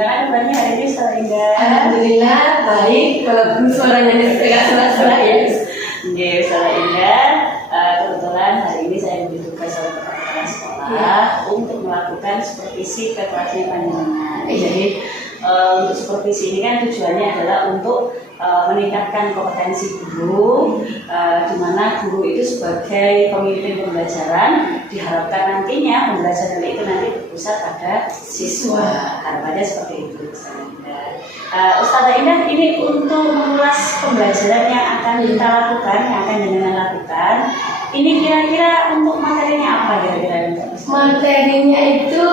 Gimana kabarnya hari ini Ustazah Indah? Alhamdulillah baik, walaupun suaranya agak serak-serak ya. Oke, Ustazah Indah, kebetulan hari ini saya ditugas oleh kepala sekolah untuk melakukan supervisi ke kelasnya panjenengan. Jadi untuk supervisi ini kan tujuannya adalah untuk meningkatkan kompetensi guru, di mana guru itu sebagai pemimpin pembelajaran diharapkan nantinya pembelajaran itu nanti berpusat pada siswa. Harapannya seperti itu, Ustazah Indah. Ustazah Indah, ini untuk mengulas pembelajaran yang akan kita lakukan, yang akan jenengan lakukan. Ini kira-kira untuk materinya apa kira-kira? Materinya itu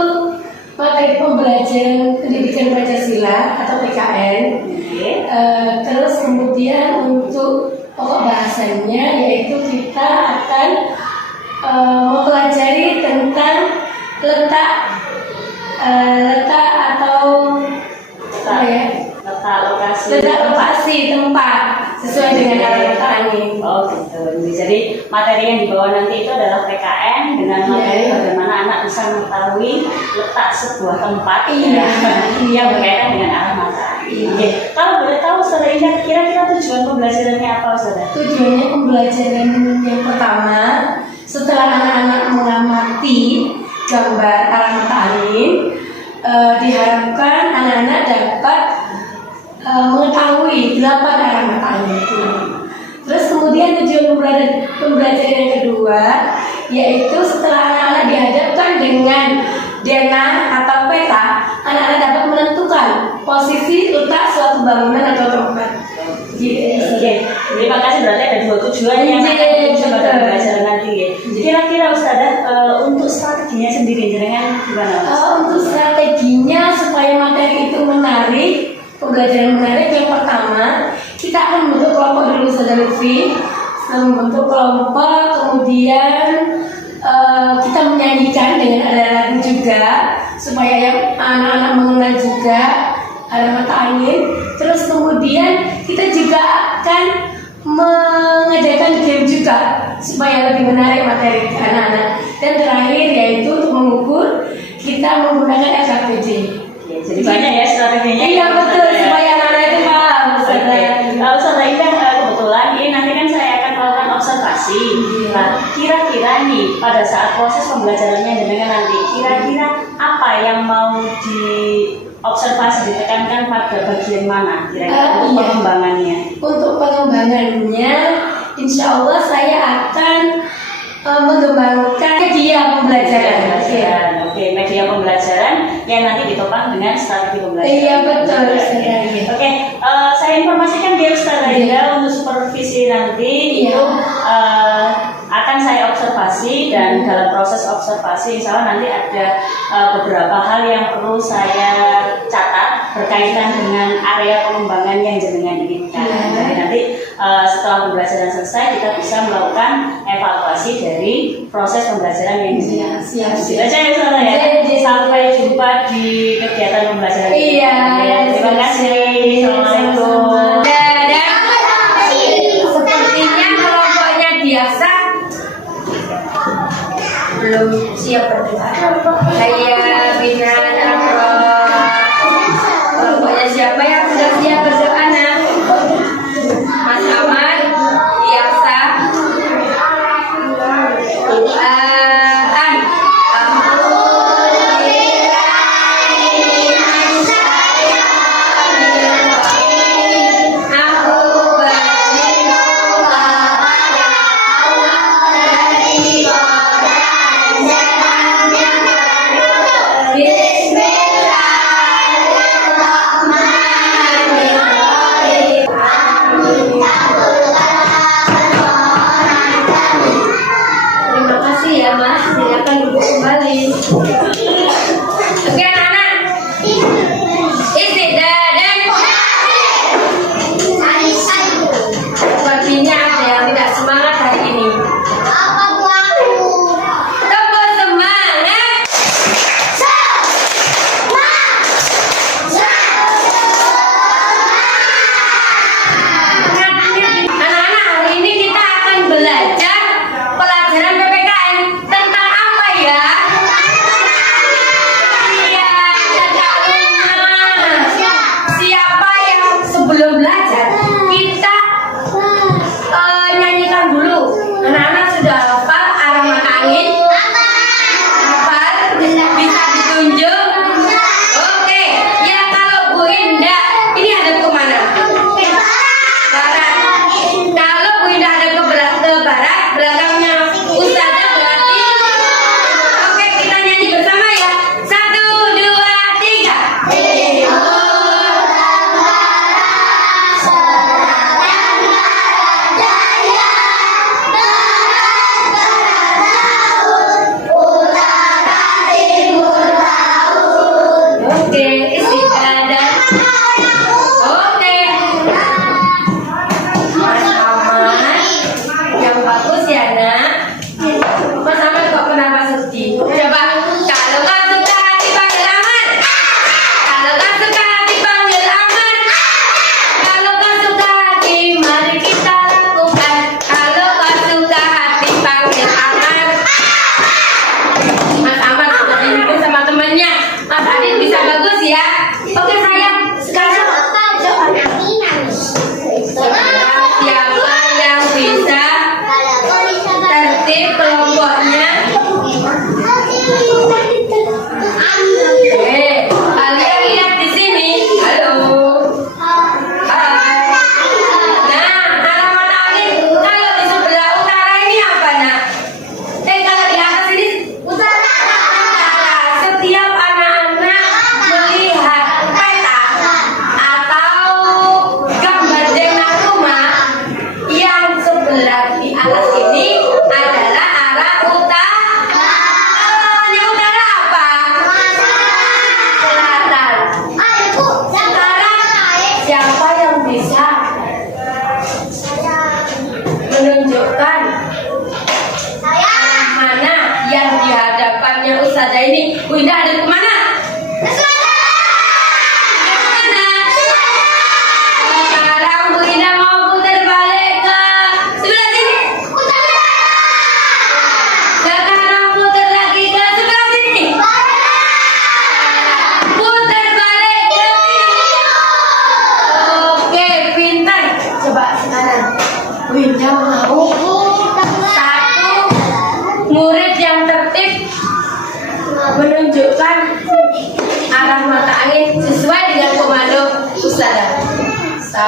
materi pembelajaran pendidikan Pancasila atau PKN. Terus kemudian untuk pokok bahasanya yaitu kita akan mempelajari tentang letak lokasi tempat sesuai dengan arah angin. Oh gitu. Jadi materi yang dibawa nanti itu adalah PKN dengan materi bagaimana anak bisa mengetahui letak sebuah tempat yang berkaitan dengan arah mata angin. Kalau boleh tahu Ustazah Indah, kira-kira tujuan pembelajarannya apa Ustazah? Tujuannya pembelajaran yang pertama, setelah anak-anak mengamati gambar arah mata angin, diharapkan anak-anak dapat mengetahui 8 arah mata angin itu. Terus kemudian tujuan pembelajaran yang kedua, yaitu setelah anak-anak dihadapkan dengan denah atau peta, anak-anak dapat menentukan posisi letak suatu bangunan atau tempat. Terima kasih, berarti ada 2 tujuan yang akan dituju pada pembelajaran nanti ya. Kira-kira Ustazah, untuk strateginya sendiri jenengan gimana? Untuk strateginya supaya materi itu menarik, pembelajaran menarik, yang pertama kita akan membentuk kelompok dulu Ustazah Lutfi. Setelah membentuk kelompok, kemudian kita menyanyikan dengan ada lagu juga supaya yang anak-anak mengenal juga arah mata angin. Terus kemudian kita juga akan mengajarkan game juga supaya lebih menarik materi anak-anak. Dan terakhir yaitu untuk mengukur, kita menggunakan FKPD. Jadi banyak ya strateginya. Iya betul, supaya anak-anak itu paham. Ustazah Indah, kebetulan ini nanti kan saya akan melakukan observasi. Nah, kira-kira nih pada saat proses pembelajarannya dengan nanti, kira-kira apa yang mau diobservasi, ditekankan pada bagian mana kira-kira untuk pengembangannya? Untuk pengembangannya, insya Allah saya akan mengembangkan media pembelajaran. Oke, media pembelajaran yang nanti ditopang dengan strategi pembelajaran. Iya betul. Oke, saya informasikan dia Ustazah Indah untuk supervisi nanti itu akan saya observasi, dan dalam proses observasi insya Allah nanti ada beberapa hal yang perlu saya catat berkaitan dengan area pengembangan yang jenengan inginkan. Jadi nanti setelah pembelajaran selesai kita bisa melakukan evaluasi dari proses pembelajaran yang jenengan. Siap. Aja ya Ustazah ya. Sampai jumpa di kegiatan pembelajaran. Terima kasih. Assalamualaikum. Sepertinya kelompoknya biasa belum siap berdebat. Saya Bina kelompoknya siapa yang sudah siap berdoa? Mas Ahmad biasa.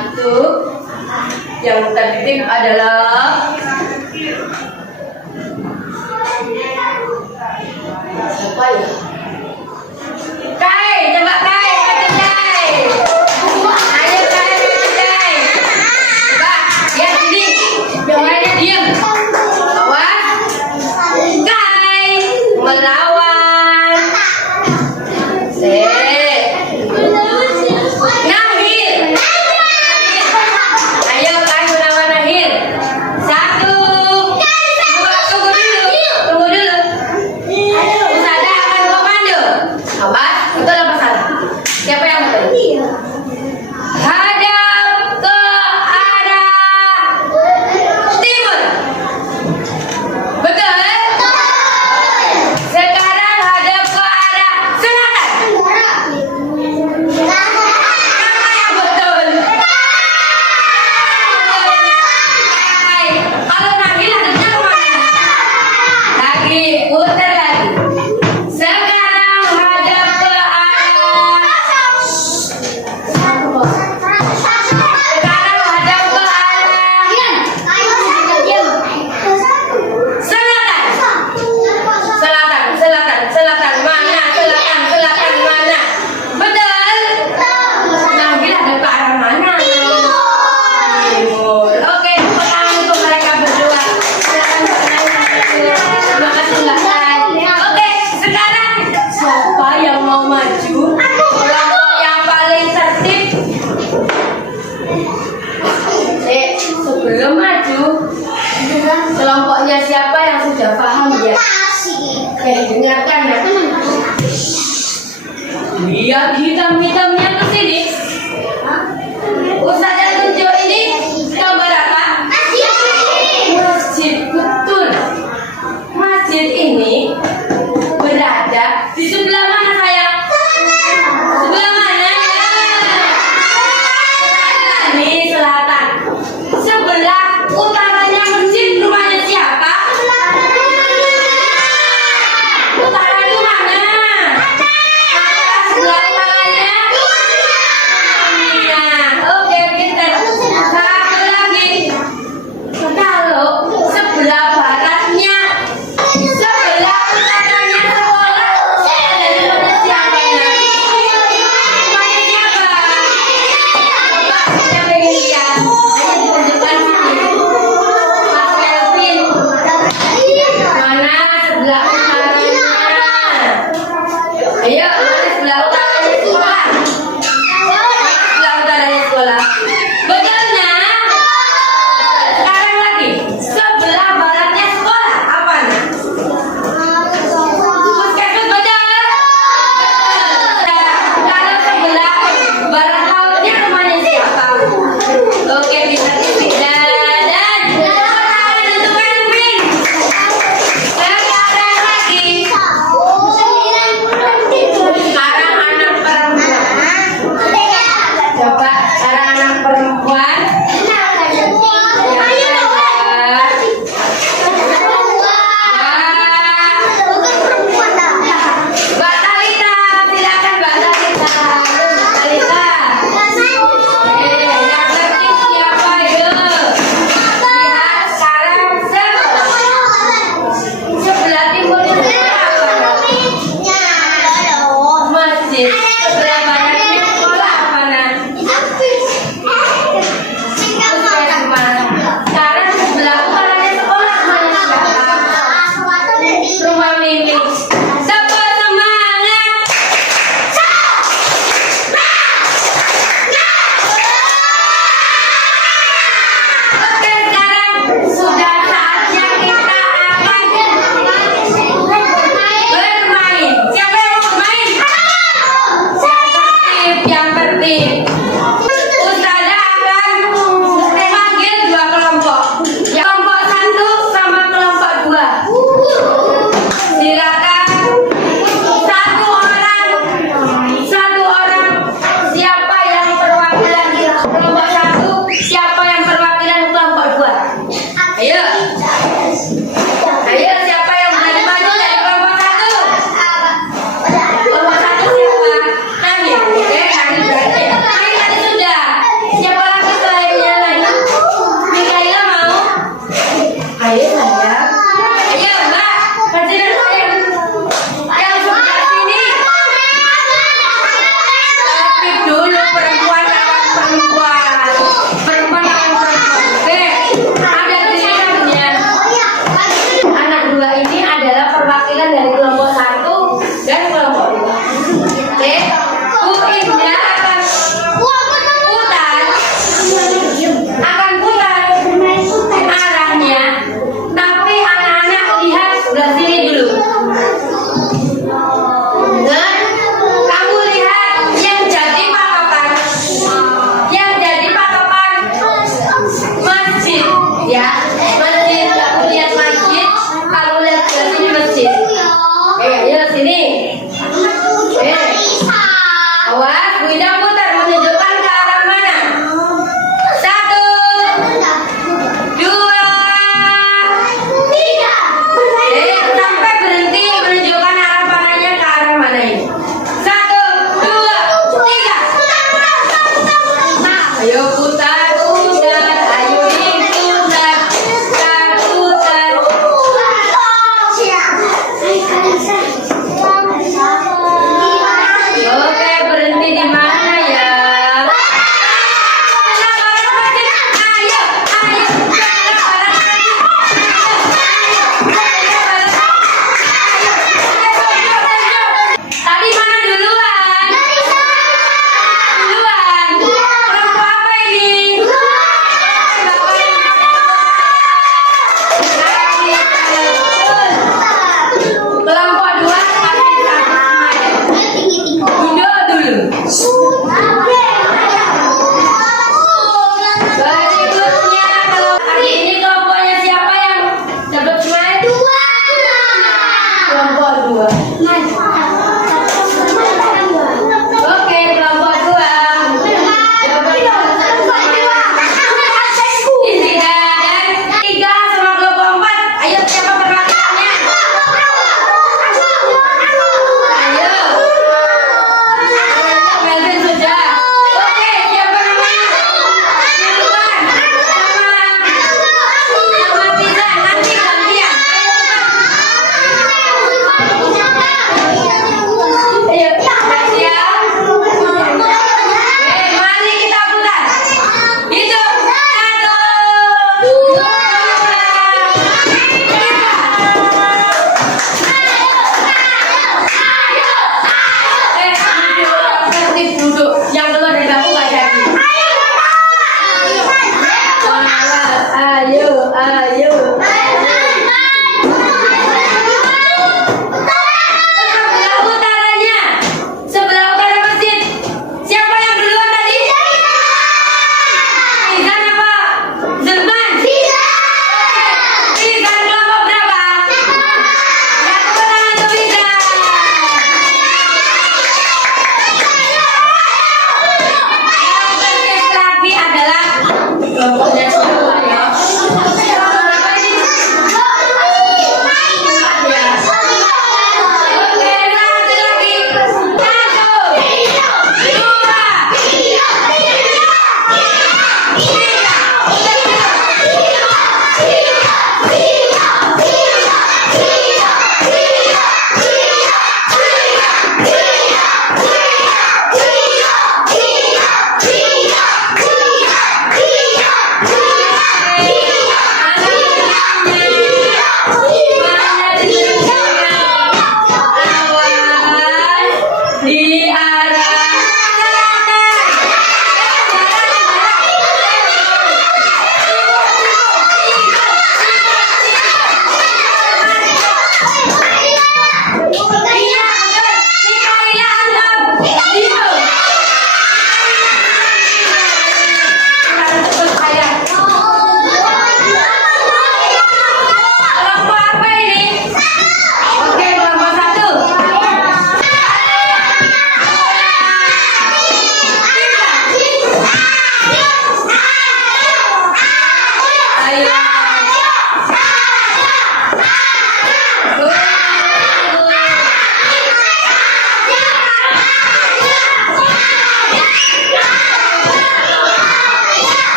satu. Yang tertib adalah siapa ya? Kai, coba Kai, maju Kai. Ayo Kai, maju Kai. Coba, lihat sini. Yang lainnya diam. Awas. Kai, melawan. Nahir. Ayo Kai melawan Nahir. Satu. Dua, tunggu dulu. Ustazah akan komando. Awas, betul apa salah? Siapa yang betul? Hadap ke arah timur. Betul? Sekarang hadap ke arah selatan. Apa yang betul? Hai, kalau Nahil hadapnya kemana? Lagi, putar lagi. Sekarang hadap ke arah. Sekarang hadap ke arah selatan. Selatan mana? Selatan mana? Betul? Nahil hadap ke arah mana? Timur. Oke, tepuk tangan untuk mereka berdua. Silakan terima kasih. Oke, sekarang siapa yang mau maju? Kelompok yang paling tertib. Sebelum maju, kelompoknya siapa yang sudah paham ya? Oke, dengarkan ya. Lihat hitam-hitamnya ke sini. Ustazah tunjuk ini gambar apa? Masjid, betul. Masjid ini berada di sebelah mana sayang? Sebelah mana? Ini selatan. Sebelah utaranya masjid rumahnya siapa? Utara itu mana? Sebelah utaranya? Iya. Oke, pintar. Satu lagi. Kalau sebelah baratnya, sebelah utaranya sekolah, dari mana siapa? Rumahnya siapa? Coba kita pengen lihat. Ayo ditunjukkan sini. Mas Kelvin, mana sebelah utaranya? Ayo, mana sebelah utaranya sekolah? Sebelah utaranya sekolah. Betul nah? Sekarang lagi, sebelah baratnya sekolah apa nah? Mas Kevin betul? Kalau sebelah barat lautnya rumahnya siapa? Oke, pintar. Dan untuk Kevin. Sekarang lagi. Sekarang anak perempuan. Coba sekarang anak perempuan. Mbak Talita, silakan Mbak Talita. Mbak Talita. Yang tertib siapa yuk? Lihat sekarang sebelah timur itu apa? Masjid. Sebelah baratnya sekolah apa nah? Sekarang sebelah utaranya sekolah mana siapa? Rumah Mimi. Tepuk semangat. Oke, sekarang sudah saatnya kita akan bermain. Siapa yang mau bermain? Yang tertib. Ustazah akan panggil dua kelompok. Kelompok satu sama kelompok dua. Silakan satu orang siapa yang perwakilan kelompok satu, siapa yang perwakilan kelompok dua. Ayo siapa yang berani maju dari kelompok satu? Kelompok satu siapa? Nahir. Oke, Nahir berani. Ayo Bu Ida putar menunjukkan ke arah mana? 1, 2, 3. Sampai berhenti menunjukkan arah panahnya ke arah mana ini? 1, 2, 3. Ayo putar, putar. Ayo diputar, putar, putar. Oke, berhenti di mana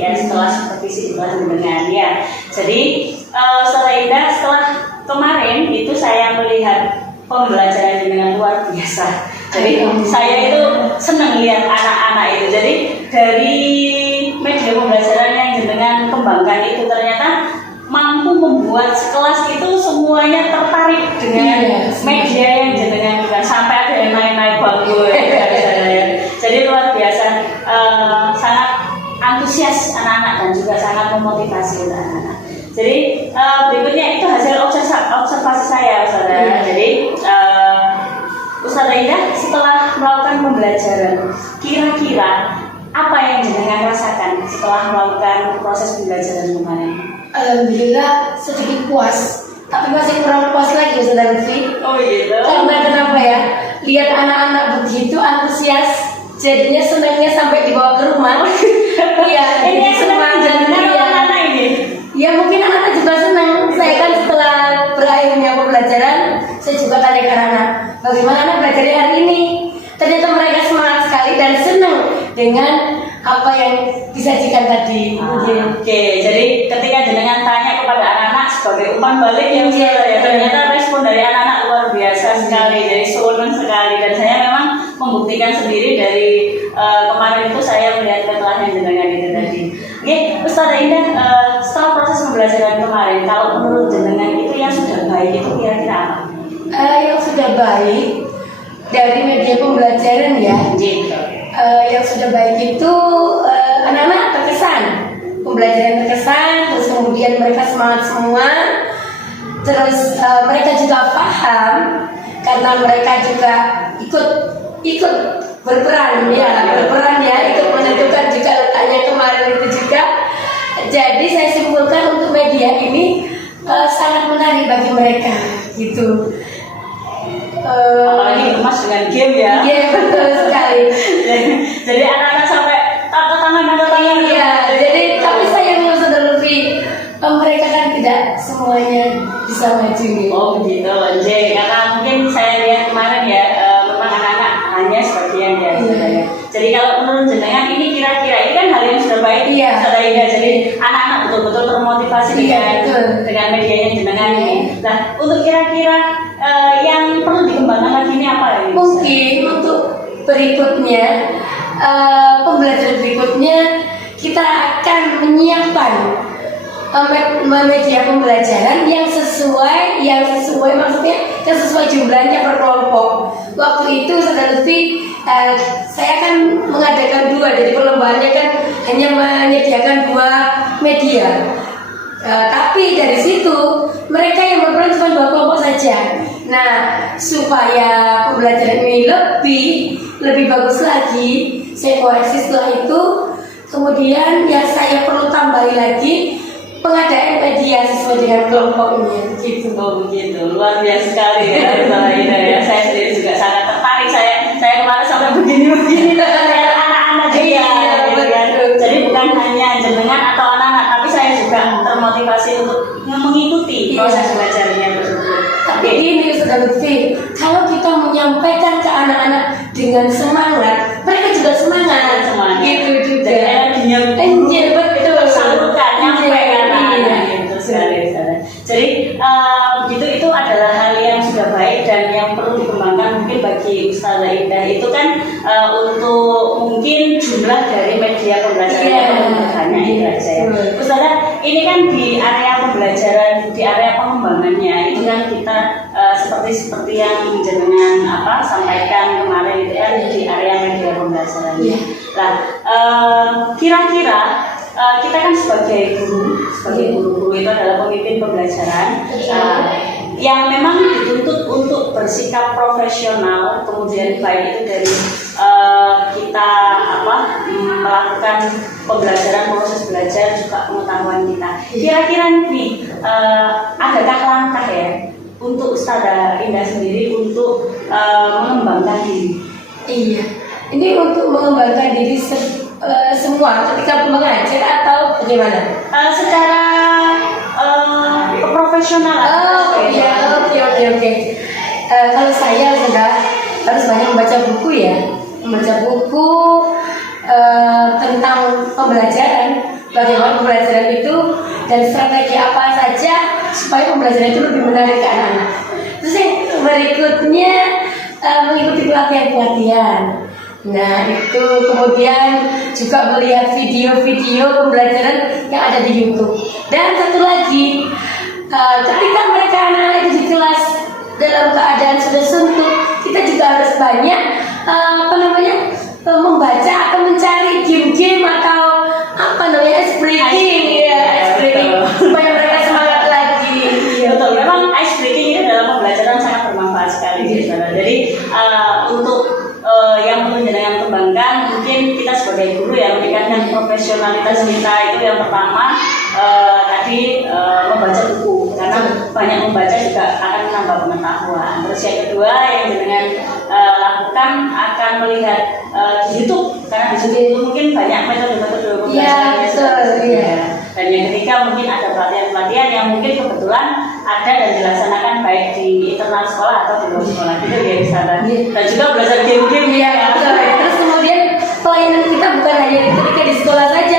ya setelah supervisi di kelas dengan ya. Jadi Ustazah Indah, setelah kemarin itu saya melihat pembelajaran dengan luar biasa. Jadi saya itu senang lihat anak-anak itu. Jadi dari media pembelajaran yang jenengan kembangkan itu ternyata mampu membuat sekelas itu semuanya tertarik dengan media yang jenengan bukan, sampai ada yang naik-naik bangku ya. Jadi luar biasa, sangat antusias anak-anak dan juga sangat memotivasi anak-anak. Jadi berikutnya itu hasil observasi saya, Ustazah. Jadi Ustazah Indah setelah melakukan pembelajaran, kira-kira apa yang jenengan rasakan setelah melakukan proses pembelajaran kemarin? Alhamdulillah sedikit puas, tapi masih kurang puas lagi Ustazah Lutfi. Oh gitu. Karena kenapa ya? Lihat anak-anak begitu antusias, jadinya senangnya sampai dibawa ke rumah. Iya, ini senang jenengan atau anak ini? Ya mungkin anak-anak juga senang. Saya kan setelah berakhirnya pembelajaran, saya juga tanya ke anak, bagaimana anak belajar hari ini? Ternyata mereka semangat sekali dan senang dengan apa yang disajikan tadi. Oke, jadi ketika jenengan tanya kepada anak-anak sebagai umpan balik yang ternyata respon dari anak-anak luar biasa sekali, jadi senang sekali. Dan saya memang membuktikan sendiri dari kemarin itu saya melihat setelah yang jenengan itu tadi. Oke, Ustazah Indah, setelah proses pembelajaran kemarin, kalau menurut jenengan itu yang sudah baik itu kira-kira apa? Yang sudah baik dari media pembelajaran ya. Yang sudah baik itu anak-anak terkesan, pembelajaran terkesan, terus kemudian mereka semangat semua, terus mereka juga paham karena mereka juga ikut berperan ya, ikut menentukan juga letaknya kemarin itu juga. Jadi saya simpulkan untuk media ini sangat menarik bagi mereka gitu. Apalagi emas dengan game ya. Iya betul sekali. Jadi anak-anak sampai tanda tangan. Iya. Jadi tapi saya mau Ustazah Lutfi, mereka kan tidak semuanya bisa maju gitu. Oh begitu, karena mungkin saya lihat kemarin ya, memang anak-anak hanya sebagian ya. Jadi kalau menurut jenengan ini kira-kira ini kan hal yang sudah baik, sudah indah. Jadi anak-anak betul-betul termotivasi dengan media yang jenengan ini. Nah untuk kira-kira yang perlu dikembangkan lagi ini apa ya? Mungkin untuk berikutnya, pembelajaran berikutnya kita akan menyiapkan media pembelajaran yang sesuai maksudnya yang sesuai jumlahnya per kelompok. Waktu itu Ustazah Lutfi, saya kan mengadakan 2, jadi perlombaannya kan hanya menyediakan 2 media. Tapi dari situ mereka yang berperan cuma 2 kelompok saja. Nah, supaya pembelajaran ini lebih bagus lagi, saya koreksi setelah itu. Kemudian yang saya perlu tambahi lagi pengadaan media sesuai dengan kelompok ini gitu. Oh begitu, luar biasa sekali ya Ustazah Indah ya. Saya sendiri juga sangat tertarik. Saya kemarin sampai begini anak-anak juga. Jadi bukan hanya jenengan atau anak-anak, tapi saya juga termotivasi untuk mengikuti proses belajarnya tersebut. Tapi ini Ustazah Lutfi, kalau kita menyampaikan ke anak-anak dengan semangat, mereka juga semangat. Gitu juga. Energinya betul tersalurkan nyampe kan gitu sekali. Jadi begitu itu adalah hal yang sudah baik dan yang perlu dikembangkan mungkin bagi Ustazah Indah itu kan untuk mungkin jumlah dari media pembelajaran yang banyak itu aja ya. Ustazah, ini kan di area pembelajaran, di area pengembangannya itu kan kita seperti yang jenengan sampaikan kemarin itu kan di area media pembelajaran. Nah, kira-kira kita kan sebagai guru itu adalah pemimpin pembelajaran yang memang dituntut untuk bersikap profesional, kemudian baik itu dari kita melakukan pembelajaran, proses belajar juga pengetahuan kita. Kira-kira nih adakah langkah ya untuk Ustazah Indah sendiri untuk mengembangkan diri? Iya, ini untuk mengembangkan diri semua ketika mengajar atau bagaimana? Secara profesional. Oke. Kalau saya sudah harus banyak membaca buku ya, tentang pembelajaran. bagaimana pembelajaran itu dan strategi apa saja supaya pembelajaran itu lebih menarik ke anak-anak. Terus yang berikutnya mengikuti pelatihan-pelatihan. Nah itu kemudian juga melihat video-video pembelajaran yang ada di YouTube. Dan satu lagi, ketika mereka anak-anak itu di kelas dalam keadaan sudah suntuk, kita juga harus banyak membaca atau mencari game-game atau ice breaking supaya mereka semangat lagi. Betul, memang ice breaking itu dalam pembelajaran sangat bermanfaat sekali. Jadi untuk yang perlu jenengan kembangkan, mungkin kita sebagai guru ya meningkatkan profesionalitas kita. Itu yang pertama, tadi membaca buku, karena banyak membaca juga akan menambah pengetahuan. Terus yang kedua yang jenengan lakukan akan melihat di YouTube, karena di situ mungkin banyak metode-metode pembelajaran. Dan yang ketiga mungkin ada pelatihan-pelatihan yang mungkin kebetulan ada dan dilaksanakan baik di internal sekolah atau di luar sekolah, gitu ya Ustazah. Dan juga belajar game-game ya. Terus kemudian pelayanan kita bukan hanya ketika di sekolah saja,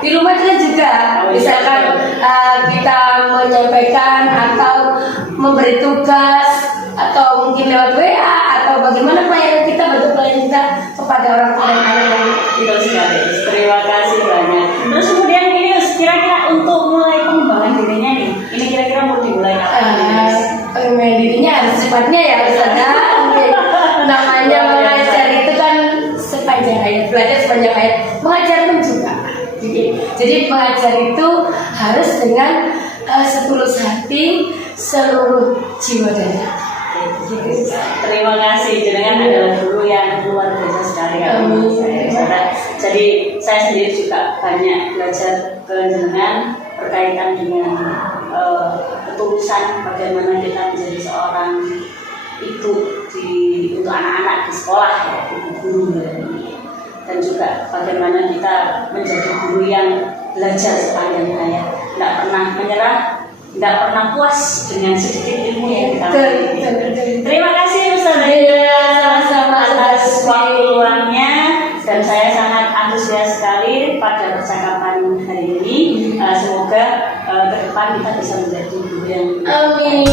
di rumah kita juga. Misalkan kita menyampaikan atau memberi tugas atau mungkin lewat WA atau bagaimana pelayanan kita, bentuk pelayanan kita kepada orang tua dan anak. Betul sekali. Terima kasih banyak. Terus kemudian ini kira-kira untuk mulai pengembangan dirinya nih, ini kira-kira mau dimulai kapan? Pengembangan dirinya harus cepatnya ya Ustazah. Namanya mengajar itu kan sepanjang hayat, belajar sepanjang hayat, mengajar pun juga. Jadi mengajar itu harus dengan setulus hati, seluruh jiwa daya. Terima kasih, jenengan adalah guru yang luar biasa sekali. Jadi saya sendiri juga banyak belajar ke jenengan berkaitan dengan ketulusan bagaimana kita menjadi seorang ibu untuk anak-anak di sekolah ya, ibu guru dan juga bagaimana kita menjadi guru yang belajar sepanjang hayat, tidak pernah menyerah, tidak pernah puas dengan sedikit ilmu yang kita miliki. Terima kasih Ustazah atas waktu luangnya, dan saya sangat antusias sekali pada percakapan hari ini. Semoga ke depan kita bisa menjadi guru yang Amin.